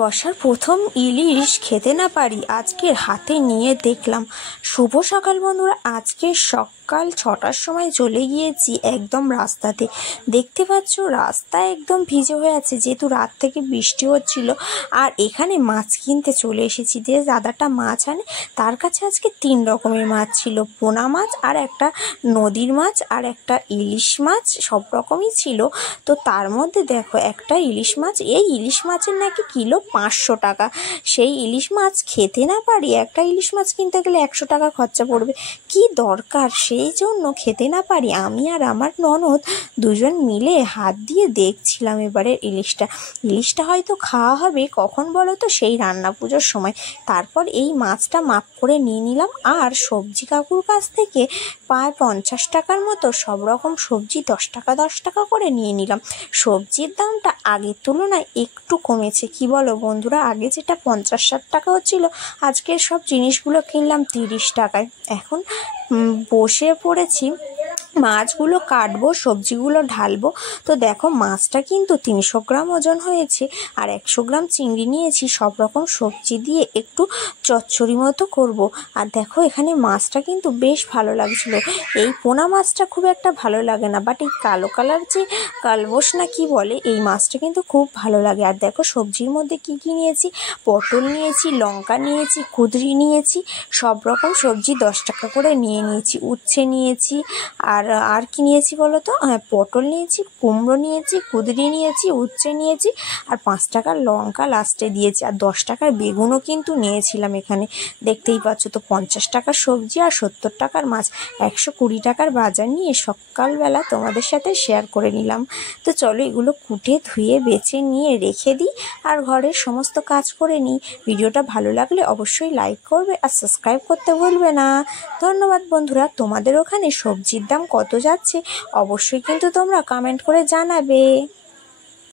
বর্ষার প্রথম ইলিশ খেতে না পারি আজকে হাতে নিয়ে দেখলাম। শুভ সকাল বন্ধুরা, আজকে সকাল 6টার সময় চলে গিয়েছি একদম রাস্তাতে। দেখতে পাচ্ছ রাস্তা একদম ভিজে হয়ে আছে, যেহেতু রাত থেকে বৃষ্টি হচ্ছিল। আর এখানে মাছ কিনতে চলে এসেছি। যে দাদাটা মাছ আনে তার কাছে আজকে 3 রকমের মাছ ছিল, পোনা মাছ আর একটা নদীর মাছ আর একটা ইলিশ মাছ, সব রকমই ছিল। তো তার মধ্যে দেখো একটা ইলিশ মাছ, এই ইলিশ মাছের নাকি কিলো 500 টাকা। সেই ইলিশ মাছ খেতে না পারি, একটা ইলিশ মাছ কিনতে গেলে 100 টাকা খরচা পড়বে, কি দরকার? সেই জন্য খেতে না পারি আমি আর আমার ননদ দুজন মিলে হাত দিয়ে দেখছিলাম এবারে ইলিশটা হয়তো খাওয়া হবে কখন বলো তো, সেই রান্না পুজোর সময়। তারপর এই মাছটা মাপ করে নিয়ে নিলাম। আর সবজি কাকুর কাছ থেকে প্রায় 50 টাকার মতো সব রকম সবজি 10 টাকা করে নিয়ে নিলাম। সবজির দামটা আগের তুলনায় একটু কমেছে, কি বলো বন্ধুরা? আগে যেটা 50-60 টাকা হচ্ছিল, আজকের সব জিনিসগুলো কিনলাম 30 টাকায়। এখন বসে পড়েছি, মাছগুলো কাটবো, সবজিগুলো ঢালবো। তো দেখো মাছটা কিন্তু 300 গ্রাম ওজন হয়েছে, আর 100 গ্রাম চিংড়ি নিয়েছি। সব রকম সবজি দিয়ে একটু চচ্চড়ি মতো করব। আর দেখো এখানে মাছটা কিন্তু বেশ ভালো লাগছিল। এই পোনা মাছটা খুব একটা ভালো লাগে না, বাট এই কালো কালার যে কালবোস না কি বলে, এই মাছটা কিন্তু খুব ভালো লাগে। আর দেখো সবজির মধ্যে কি কি নিয়েছি, পটল নিয়েছি, লঙ্কা নিয়েছি, কুঁদরি নিয়েছি, সব রকম সবজি 10 টাকা করে নিয়েছি। উচ্ছে নিয়েছি, আর কি নিয়েছি বলো তো? হ্যাঁ, পটল নিয়েছি, কুমড়ো নিয়েছি, কুঁদরি নিয়েছি, উচ্ছে নিয়েছি, আর 5 টাকার লঙ্কা লাস্টে দিয়েছি। আর 10 টাকার বেগুনও কিন্তু নিয়েছিলাম এখানে, দেখতেই পাচ্ছ। তো 50 টাকার সবজি আর 70 টাকার মাছ, 120 টাকার বাজার নিয়ে সকালবেলা তোমাদের সাথে শেয়ার করে নিলাম। তো চলো এগুলো কুটে ধুয়ে বেছে নিয়ে রেখে দিই আর ঘরের সমস্ত কাজ করে নিই। ভিডিওটা ভালো লাগলে অবশ্যই লাইক করবে আর সাবস্ক্রাইব করতে ভুলবে না। ধন্যবাদ বন্ধুরা। তোমাদের ওখানে সবজির দাম কত যাচ্ছে অবশ্যই কিন্তু তোমরা কমেন্ট করে জানাবে।